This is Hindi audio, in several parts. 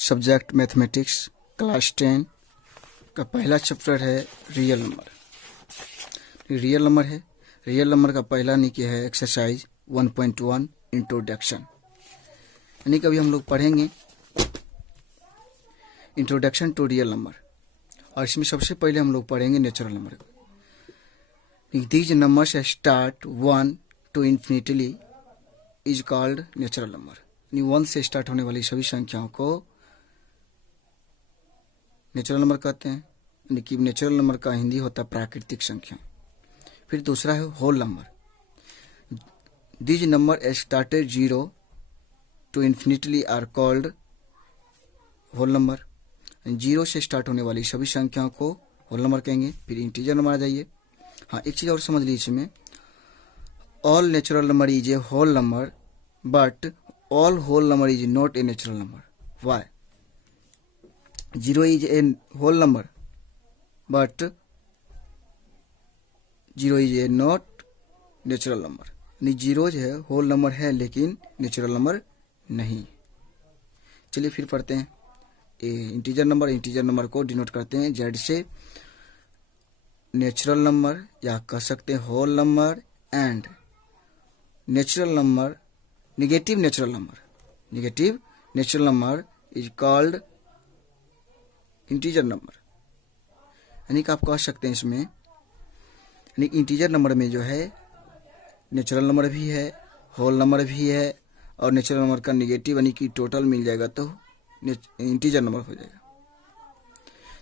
सब्जेक्ट मैथमेटिक्स क्लास 10 का पहला चैप्टर है रियल नंबर। रियल नंबर है। रियल नंबर का पहला नीचे है एक्सरसाइज 1.1 इंट्रोडक्शन। यानी कि अभी हम लोग पढ़ेंगे इंट्रोडक्शन टू रियल नंबर, और इसमें सबसे पहले हम लोग पढ़ेंगे नेचुरल नंबर को। These numbers start 1 to infinity is called natural number. यानी 1 से स्टार्ट होने वाली सभी संख्याओं को नेचुरल नंबर कहते हैं। यानी कि नेचुरल नंबर का हिंदी होता है प्राकृतिक संख्या। फिर दूसरा है whole number. These number started 0 to infinity are called whole number. 0 से स्टार्ट होने वाली सभी संख्याओं को होल नंबर कहेंगे। फिर इंटीजर नंबर आ जाइए। हाँ, एक चीज़ और समझ लीजिए इसमें, all natural number is a whole number but all whole number is not a natural number. Why? 0 is a whole number but 0 is a not natural number. यानी 0 जो है होल नंबर है लेकिन नेचुरल नंबर नहीं। चलिए फिर पढ़ते हैं इंटीजर नंबर। इंटीजर नंबर को डिनोट करते हैं जेड से। नेचुरल नंबर या कह सकते हैं whole number and natural number, negative natural number. Negative natural number is called integer number. यानी कि आप कह सकते हैं इसमें, यानी इंटीजर नंबर में जो है नेचुरल नंबर भी है, होल नंबर भी है, और नेचुरल नंबर का नेगेटिव यानी कि टोटल मिल जाएगा तो इंटीजर नंबर हो जाएगा।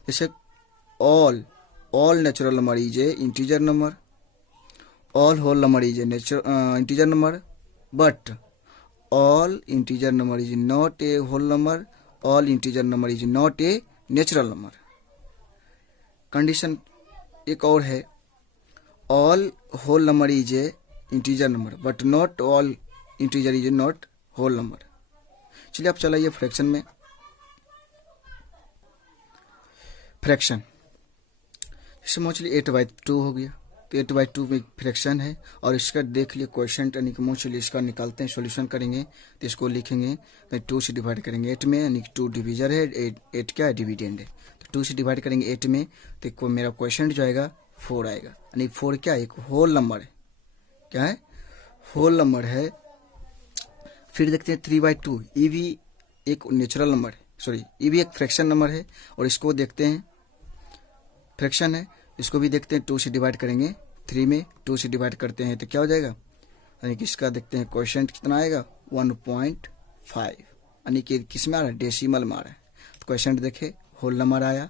जैसे all natural number is a integer number, all whole number is a integer number, but all integer number is not a whole number, all integer number is not a natural number. Condition एक और है, all whole number is a integer number but not all integer is not whole number. चलिए आप चलाइए फ्रैक्शन में। फ्रैक्शन जैसे मोस्टली 8/2 हो गया, तो 8/2 में फ्रैक्शन है, और इसका देख लिए क्वेश्चन यानी कि मोस्टली इसका निकालते हैं, सॉल्यूशन करेंगे तो इसको लिखेंगे तो 2 से डिवाइड करेंगे 8 में, यानी कि 2 डिविजर है, 8 क्या है डिविडेंड है, तो 2 से डिवाइड करेंगे 8 में, तो मेरा क्वेश्चन जो आएगा 4 आएगा। यानी 4 क्या है? एक होल नंबर है। क्या है? होल नंबर है। फिर देखते हैं 3/2, ये भी एक नेचुरल नंबर है, सॉरी ये भी एक फ्रैक्शन नंबर है, और इसको देखते हैं फ्रैक्शन है, इसको भी देखते हैं। 2 से डिवाइड करेंगे 3 में, 2 से डिवाइड करते हैं तो क्या हो जाएगा, यानी कि इसका देखते हैं क्वेश्चन कितना आएगा 1.5, यानी कि किस में आ रहा है? डेसिमल में आ रहा है। तो क्वेश्चन देखे होल नंबर आया,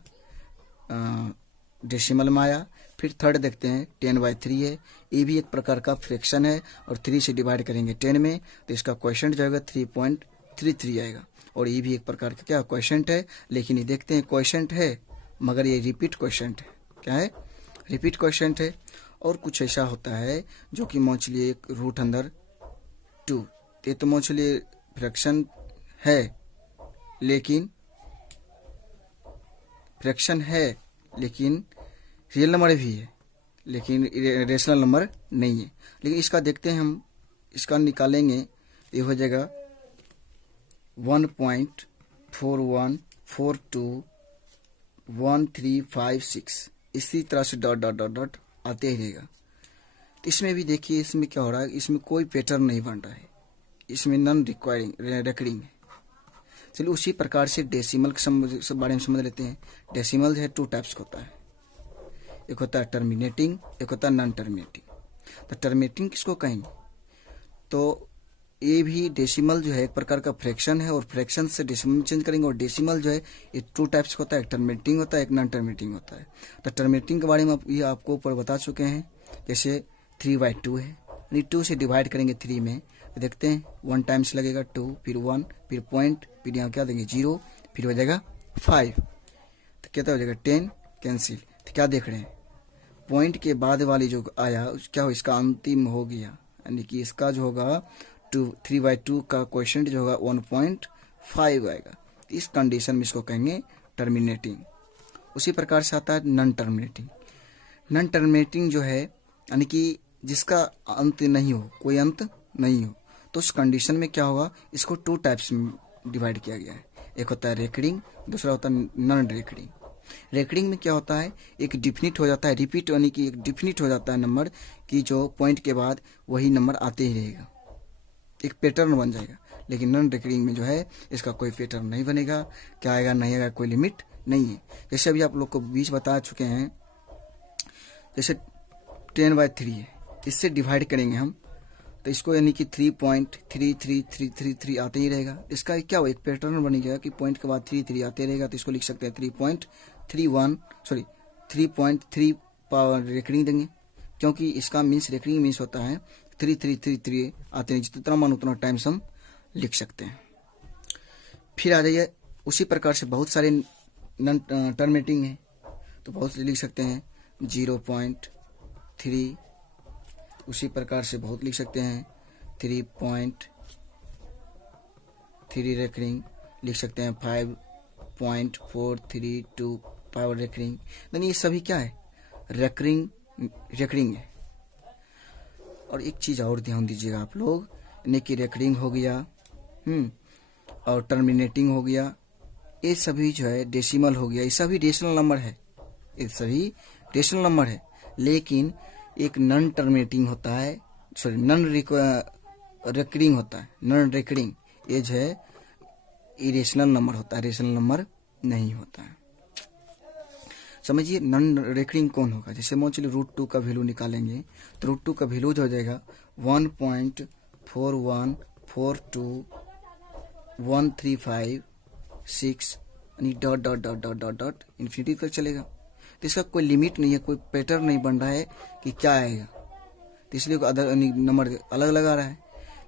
डेसिमल में आया। फिर थर्ड देखते हैं 10/3 है, ये भी एक प्रकार का फ्रैक्शन है, और 3 से डिवाइड करेंगे 10 में तो इसका क्वेश्चन जो आएगा 3.33 आएगा, और ये भी एक प्रकार का क्या क्वेश्चन है, लेकिन ये देखते हैं क्वेश्चन है मगर ये रिपीट क्वेश्चन है। क्या है? रिपीट क्वेश्चन है। और कुछ ऐसा होता है जो कि मोस्टली एक रूट अंदर 2, ये तो मोस्टली फ्रैक्शन है लेकिन रियल नंबर भी है लेकिन रेशनल नंबर नहीं है। लेकिन इसका देखते हैं हम, इसका निकालेंगे, ये हो जाएगा 1.41421356, इसी तरह से डॉट डॉट डॉट डॉट आते ही रहेगा। तो इसमें भी देखिए, इसमें क्या हो रहा है, इसमें कोई पैटर्न नहीं बन रहा है, इसमें नॉन रिकरिंग है। चलिए उसी प्रकार से डेसिमल के बारे में समझ लेते हैं। डेसिमल है 2 टाइप्स का होता है, एक होता है टर्मिनेटिंग, एक होता है नॉन टर्मिनेटिंग। तो टर्मिनेटिंग किसको कहेंगे? तो ये भी डेसिमल जो है एक प्रकार का फ्रैक्शन है, और फ्रैक्शन से डेसिमल चेंज करेंगे, और डेसिमल जो है ये 2 टाइप्स का होता है, एक टर्मिनेटिंग होता है, एक नॉन टर्मिनेटिंग होता है। तो टर्मिनेटिंग के बारे में ये आपको ऊपर बता चुके हैं। जैसे 3/2 है, यानी 2 से डिवाइड करेंगे 3 में तो देखते हैं 1 टाइम्स लगेगा 2, फिर 1, फिर पॉइंट, फिर यहाँ क्या देंगे 0, फिर हो जाएगा 5, तो क्या हो जाएगा 10 कैंसिल। तो क्या देख रहे हैं, पॉइंट के बाद वाली जो आया क्या हो, इसका अंतिम हो गया, यानी कि इसका जो होगा 3/2 का क्वेश्चन जो होगा 1.5 आएगा। इस कंडीशन में इसको कहेंगे टर्मिनेटिंग। उसी प्रकार से आता है नॉन टर्मिनेटिंग। नॉन टर्मिनेटिंग जो है यानी कि जिसका अंत नहीं हो, कोई अंत नहीं हो, तो उस कंडीशन में क्या होगा, इसको 2 टाइप्स में डिवाइड किया गया है। एक होता है रेकरिंग, दूसरा होता है नॉन रेकरिंग। रेकरिंग में क्या होता है, एक डिफिनिट हो जाता है, रिपीट यानी कि एक डिफिनिट हो जाता है नंबर कि जो पॉइंट के बाद वही नंबर आते ही रहेगा, एक पैटर्न बन जाएगा। लेकिन नॉन रेकरिंग में जो है इसका कोई पैटर्न नहीं बनेगा, क्या आएगा नहीं आएगा कोई लिमिट नहीं है। जैसे अभी आप लोग को 20 बता चुके हैं, जैसे 10/3 है, इससे डिवाइड करेंगे हम तो इसको यानी कि 3.33333 आते ही रहेगा। इसका क्या हो, एक पैटर्न बन गया कि पॉइंट के बाद 3 आते रहेगा, तो इसको लिख सकते हैं 3.3 पावर रेकरिंग देंगे, क्योंकि इसका मीन्स रेकरिंग मीन्स होता है 3 आते हैं, जितना मन उतना टाइम्स हम लिख सकते हैं। फिर आ जाइए, उसी प्रकार से बहुत सारे नॉन टर्मिनेटिंग है, तो बहुत से लिख सकते हैं 0.3, उसी प्रकार से बहुत लिख सकते हैं 3.3 रेकरिंग, लिख सकते हैं 5.432 पावर रेकरिंग। यानी ये सभी क्या है, रेकरिंग है। और एक चीज़ और ध्यान दीजिएगा आप लोग, यानी कि रेकरिंग हो गया और टर्मिनेटिंग हो गया, ये सभी जो है डेसिमल हो गया, ये सभी रेशनल नंबर है, ये सभी रेशनल नंबर है। लेकिन एक नॉन टर्मिनेटिंग होता है, सॉरी नॉन रेकरिंग होता है, नॉन रेकरिंग ये जो है इरेशनल नंबर होता है, रेशनल नंबर नहीं होता है। समझिए नॉन रेकरिंग कौन होगा, जैसे मान चलिए √2 का वैल्यू निकालेंगे तो √2 का वैल्यू जो हो जाएगा 1.41435 यानी dot dot dot dot dot dot infinity तक चलेगा। तो इसका कोई लिमिट नहीं है, कोई पैटर्न नहीं बन रहा है कि क्या आएगा, तो इसलिए अदर नंबर अलग अलग आ रहा है,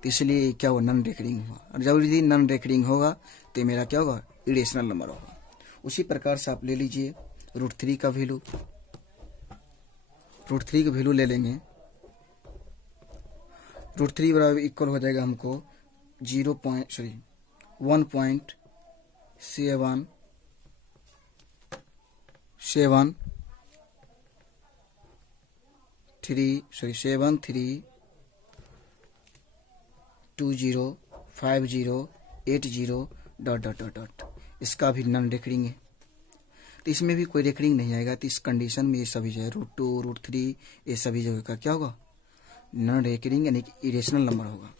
तो इसलिए क्या हुआ, नॉन रेकरिंग हुआ। और जब यदि नॉन रेकरिंग होगा तो मेरा क्या होगा, इरेशनल नंबर होगा। उसी प्रकार से आप ले लीजिए √3 का वैल्यू, √3 का वैल्यू ले लेंगे, √3 बराबर इक्वल हो जाएगा हमको 1.73205080 डॉट डॉट डॉट डॉट, इसका भी नॉन रेकरिंग है, तो इसमें भी कोई रेकरिंग नहीं आएगा। तो इस कंडीशन में ये सभी जो है √2 √3 ये सभी जगह का क्या होगा, नॉन रेकरिंग यानी कि इरेशनल नंबर होगा।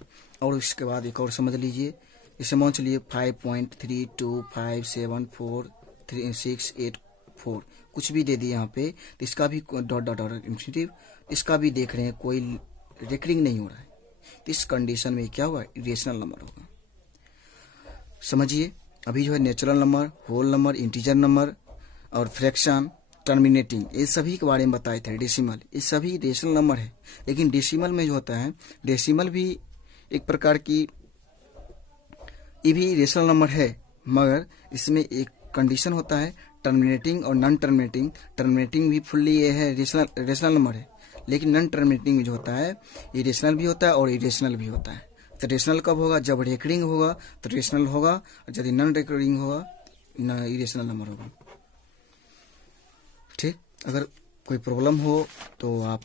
और इसके बाद एक और समझ लीजिए, इसे मान चलिए 5.325743684 कुछ भी दे दिए यहाँ पे, तो इसका भी डॉट डॉट डॉट इन्फिनिटिव, इसका भी देख रहे हैं कोई रेकरिंग नहीं हो रहा है, तो इस कंडीशन में क्या होगा, इरेशनल नंबर होगा। समझिए अभी जो है natural number, whole number, integer number और फ्रैक्शन, टर्मिनेटिंग, ये सभी के बारे में बताए थे। डेसिमल, ये सभी रेशनल नंबर है, लेकिन डेसिमल में जो होता है, डेसिमल भी एक प्रकार की, ये भी रेशनल नंबर है, मगर इसमें एक कंडीशन होता है टर्मिनेटिंग और नॉन टर्मिनेटिंग। टर्मिनेटिंग भी फुल्ली ये है रेशनल नंबर है, लेकिन नॉन टर्मिनेटिंग में जो होता है ये रेशनल भी होता है और इरेशनल भी होता है। तो रेशनल कब होगा, जब रेकरिंग होगा तो रेशनल होगा, और यदि नॉन रेकरिंग होगा इरेशनल नंबर होगा। ठीक, अगर कोई प्रॉब्लम हो तो आप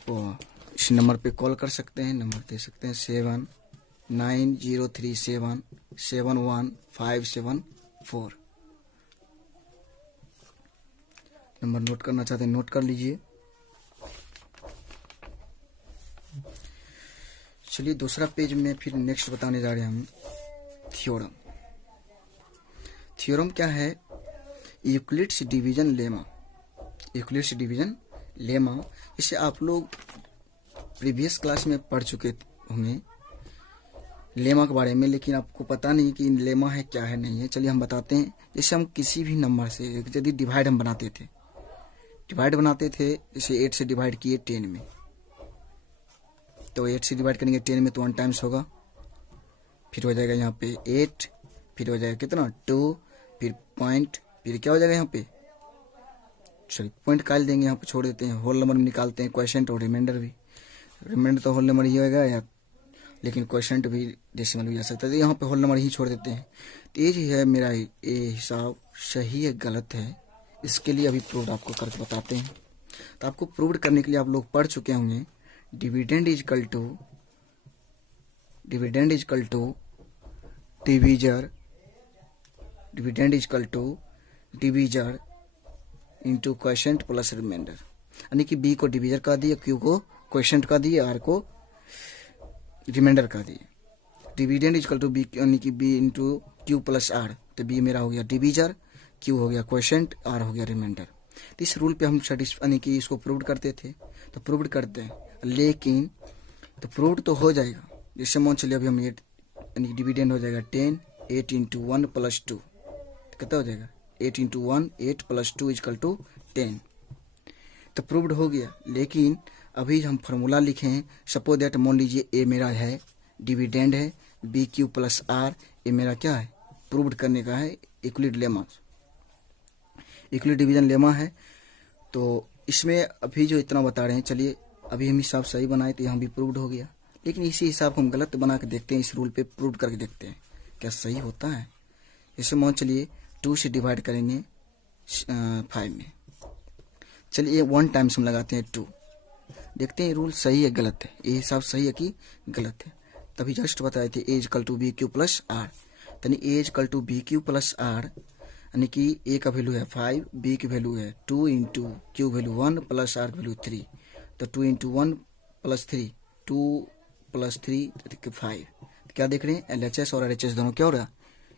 इस नंबर पे कॉल कर सकते हैं, नंबर दे सकते हैं 7903771574। नंबर नोट करना चाहते हैं नोट कर लीजिए। चलिए दूसरा पेज में फिर नेक्स्ट बताने जा रहे हैं हम थ्योरम। थ्योरम क्या है, Euclid's division lemma, Euclid's division lemma, इसे आप लोग प्रीवियस क्लास में पढ़ चुके होंगे लेमा के बारे में, लेकिन आपको पता नहीं कि लेमा है क्या है नहीं है। चलिए हम बताते हैं। जैसे हम किसी भी नंबर से यदि डिवाइड हम बनाते थे, जैसे 8 से डिवाइड किए 10 में, तो 8 से डिवाइड करेंगे 10 में तो 1 टाइम्स होगा, फिर हो जाएगा यहाँ पे 8, फिर हो जाएगा कितना 2, फिर पॉइंट, फिर क्या हो जाएगा यहाँ पे, सॉरी पॉइंट काल देंगे, यहाँ पे छोड़ देते हैं, होल नंबर में निकालते हैं क्वोशिएंट और रिमाइंडर भी। रिमाइंडर तो होल नंबर ही होगा या, लेकिन क्वोशिएंट भी डेसिमल भी आ सकता है, तो यहाँ पे होल नंबर ही छोड़ देते हैं। तो ये जो है मेरा ये हिसाब सही है गलत है, इसके लिए अभी प्रूव आपको करके बताते हैं। तो आपको प्रूव करने के लिए आप लोग पढ़ चुके होंगे dividend is equal to dividend is equal to divisor into question plus remainder, यानी कि बी को डिवीजर का दिए, क्यू को क्वेश्चन का दिए, आर को रिमाइंडर का दिए। डिविडेंड इजकल टू बी, यानी कि b into q plus r, तो बी मेरा हो गया डिवीजर, क्यू हो गया क्वेश्चन, आर हो गया रिमाइंडर। तो इस रूल पे हम यानी कि इसको प्रूव करते थे, तो प्रूव करते हैं, लेकिन तो प्रूव तो हो जाएगा। जैसे मान चलिए अभी हम 8, यानी डिविडेंड हो जाएगा 10, 8 इंटू 1 प्लस 2, कितना हो जाएगा 8 इंटू 1, 8 प्लस 2 इजकल टू 10, तो प्रूव्ड हो गया। लेकिन अभी हम फार्मूला लिखे हैं, सपोज दैट मान लीजिए ए मेरा है डिविडेंड है, बी क्यू प्लस आर, ये मेरा क्या है प्रूव्ड करने का है, Euclid lemma, Euclid division lemma है। तो इसमें अभी जो इतना बता रहे हैं, चलिए अभी हम हिसाब सही बनाए तो यहाँ भी प्रूव्ड हो गया, लेकिन इसी हिसाब को हम गलत बना के देखते हैं, इस रूल पे प्रूव करके देखते हैं क्या सही होता है। जैसे मान चलिए 2 से डिवाइड करेंगे 5 में, चलिए 1 टाइम्स हम लगाते हैं 2, देखते हैं रूल सही है गलत है, ये हिसाब सही है कि गलत है। तभी जस्ट बताए थे a is equal to b q plus r, यानी a is equal to b q plus r, यानी कि ए का वैल्यू है 5, बी की वैल्यू है 2 into q value 1 plus r value 3, तो 2 इंटू 1 प्लस 3, 2 प्लस 3 5, क्या देख रहे हैं एलएचएस और आरएचएस दोनों क्या हो रहा है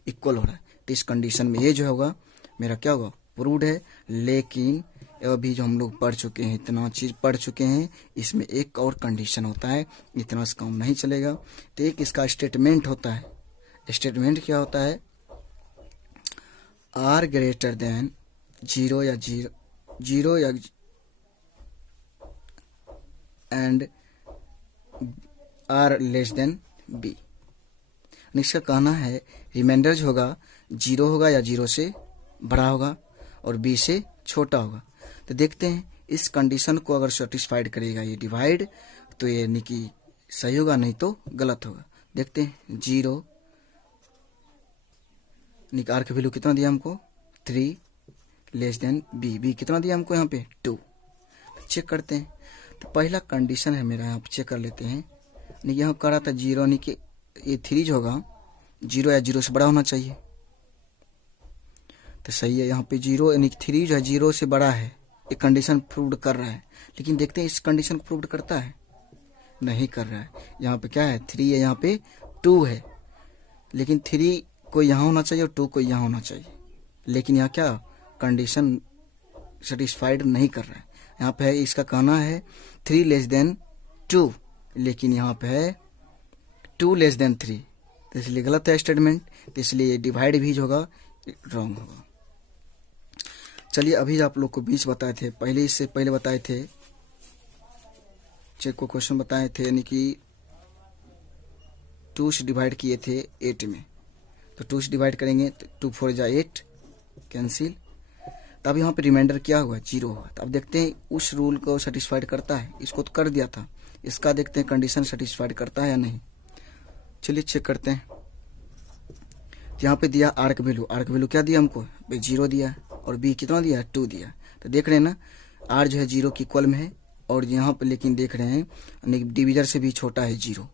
इक्वल हो रहा है। तो इस कंडीशन में ये जो होगा मेरा क्या होगा प्रूव्ड है। लेकिन अभी जो हम लोग पढ़ चुके हैं, इतना चीज पढ़ चुके हैं, इसमें एक और कंडीशन होता है, इतना से काम नहीं चलेगा। तो एक इसका स्टेटमेंट होता है, स्टेटमेंट क्या होता है, आर ग्रेटर देन 0 या 0 या and r less than b. इसका कहना है रिमाइंडर जो होगा 0 होगा या 0 से बड़ा होगा और बी से छोटा होगा। तो देखते हैं इस कंडीशन को अगर सेटिस्फाइड करेगा ये डिवाइड, तो ये यानी कि सही होगा, नहीं तो गलत होगा। देखते हैं 0 आर की वैल्यू कितना दिया हमको 3 लेस देन बी, बी कितना दिया हमको यहाँ पे 2। चेक करते हैं, तो पहला कंडीशन है मेरा, यहाँ पे चेक कर लेते हैं। यहाँ कह रहा था 0, यानी कि ये 3 जो होगा 0 या 0 से बड़ा होना चाहिए, तो सही है। यहाँ पे 0 यानी कि 3 जो है 0 से बड़ा है, ये कंडीशन प्रूव्ड कर रहा है। लेकिन देखते हैं इस कंडीशन को प्रूव्ड करता है, नहीं कर रहा है। यहाँ पे क्या है 3 है, यहाँ पे 2 है, लेकिन 3 को यहाँ होना चाहिए और 2 को यहाँ होना चाहिए, लेकिन यहाँ क्या कंडीशन सेटिस्फाइड नहीं कर रहा है। यहाँ पे है इसका कहना है 3 लेस देन 2, लेकिन यहाँ पे है 2 लेस देन 3, तो इसलिए गलत है स्टेटमेंट, तो इसलिए डिवाइड भी जो होगा रॉन्ग होगा। चलिए अभी आप लोग को 20 बताए थे, पहले इससे पहले बताए थे, चेक को क्वेश्चन बताए थे, यानी कि 2 से डिवाइड किए थे 8 में, तो 2 से डिवाइड करेंगे तो 2 4 जा 8 कैंसिल, तब यहाँ पे रिमाइंडर क्या हुआ 0 हुआ। तो अब देखते हैं उस रूल को सेटिस्फाइड करता है, इसको तो कर दिया था, इसका देखते हैं कंडीशन सेटिस्फाइड करता है या नहीं। चलिए चेक करते हैं। यहाँ पे दिया आर का वैल्यू क्या दिया हमको 0 दिया, और बी कितना दिया 2 दिया। तो देख रहे हैं ना आर जो है 0 की इक्वल में है, और यहाँ पे लेकिन देख रहे हैं डिवीजर से भी छोटा है 0,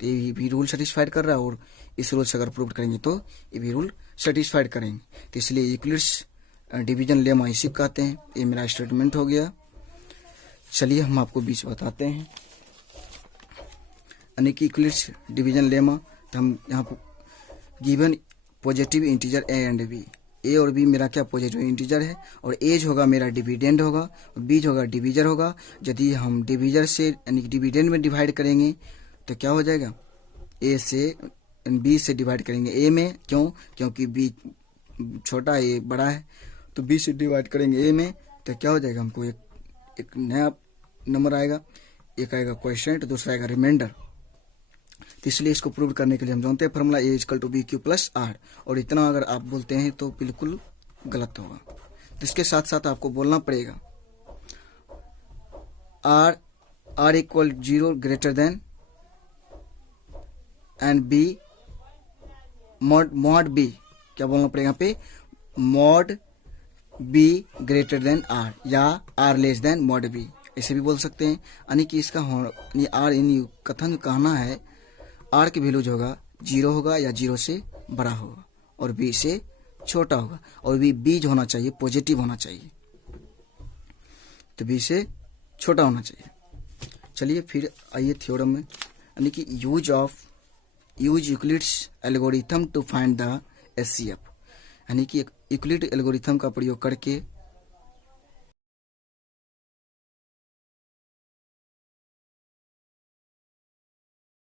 तो ये भी रूल सेटिस्फाइड कर रहा है, और इस रूल से अगर प्रूव करेंगे तो ये भी रूल सेटिस्फाइड करेंगे। तो इसलिए यूक्लिड्स डिवीजन लेमा इसी कहते हैं। ये मेरा स्टेटमेंट हो गया। चलिए हम आपको 20 बताते हैं, यानी कि यूक्लिड्स डिवीजन लेमा। तो हम यहाँ पर given positive integer a and b, a और बी मेरा क्या पॉजिटिव इंटीजर है, और ए जो होगा मेरा डिविडेंड होगा और बी जो होगा डिवीजर होगा। यदि हम डिवीजर से यानी कि डिविडेंड में डिवाइड करेंगे तो क्या हो जाएगा ए से बी से डिवाइड करेंगे ए में, क्योंकि बी छोटा है ए बड़ा है, तो बी से डिवाइड करेंगे ए में, तो क्या हो जाएगा हमको एक नया नंबर आएगा, एक आएगा क्वोशिएंट, दूसरा आएगा रिमाइंडर। तो इसलिए इसको प्रूव करने के लिए हम जानते हैं formula a equal to b q plus r, और इतना अगर आप बोलते हैं तो बिल्कुल गलत होगा। तो इसके साथ साथ आपको बोलना पड़ेगा r equal 0 greater than and b mod b, क्या बोलना पड़ेगा यहाँ पे mod b greater than r, या r less than mod b, ऐसे भी बोल सकते हैं। यानी कि इसका आर इन कथन कहना है आर की वैल्यू जो होगा 0 होगा या 0 से बड़ा होगा और बी से छोटा होगा, और भी बीज होना चाहिए, पॉजिटिव होना चाहिए, तो बी से छोटा होना चाहिए। चलिए फिर आइए थ्योरम में, यानी कि use Euclid's algorithm to find the HCF, यानी कि यूक्लिड एल्गोरिथम का प्रयोग करके